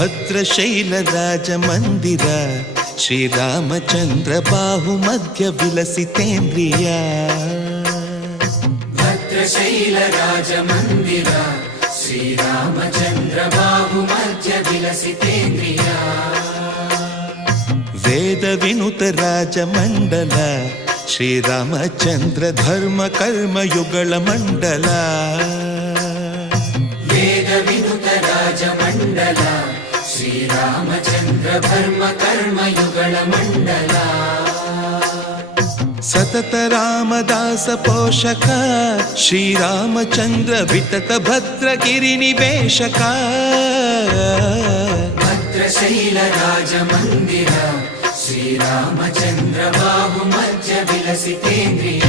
ಭದ್ರಶೈಲ ರಾಜ ಮಂದಿರ ಶ್ರೀರಾಮಚಂದ್ರ ಬಾಹು ಮಧ್ಯ ವಿಲಸಿತೇಂದ್ರಿಯ ಭದ್ರಶೈಲ ರಾಜ ಮಂದಿರ ಶ್ರೀರಾಮಚಂದ್ರ ಬಾಹು ಮಧ್ಯ ವಿಲಸಿತೇಂದ್ರಿಯ ವೇದ ವಿನುತ ರಾಜ ಮಂಡಲ ಶ್ರೀರಾಮಚಂದ್ರ ಧರ್ಮ ಕರ್ಮ ಯುಗಳ ಮಂಡಲ ವೇದ ವಿನುತ ರಾಜ ಮಂಡಲ ಶ್ರೀರಾಮಚಂದ್ರ ಧರ್ಮ ಕರ್ಮ ಯುಗಳ ಮಂಡಲ ಸತತ ರಾಮದಾಸ ಪೋಷಕ ಶ್ರೀರಾಮಚಂದ್ರ ವಿತತ ಭದ್ರಗಿರಿ ನಿವೇಶಕ ಭದ್ರಶೈಲ ರಾಜ ಮಂದಿರ ಶ್ರೀರಾಮಚಂದ್ರ ಬಾಹು ಮಧ್ಯ ವಿಲಸಿತೇಂದ್ರಿಯ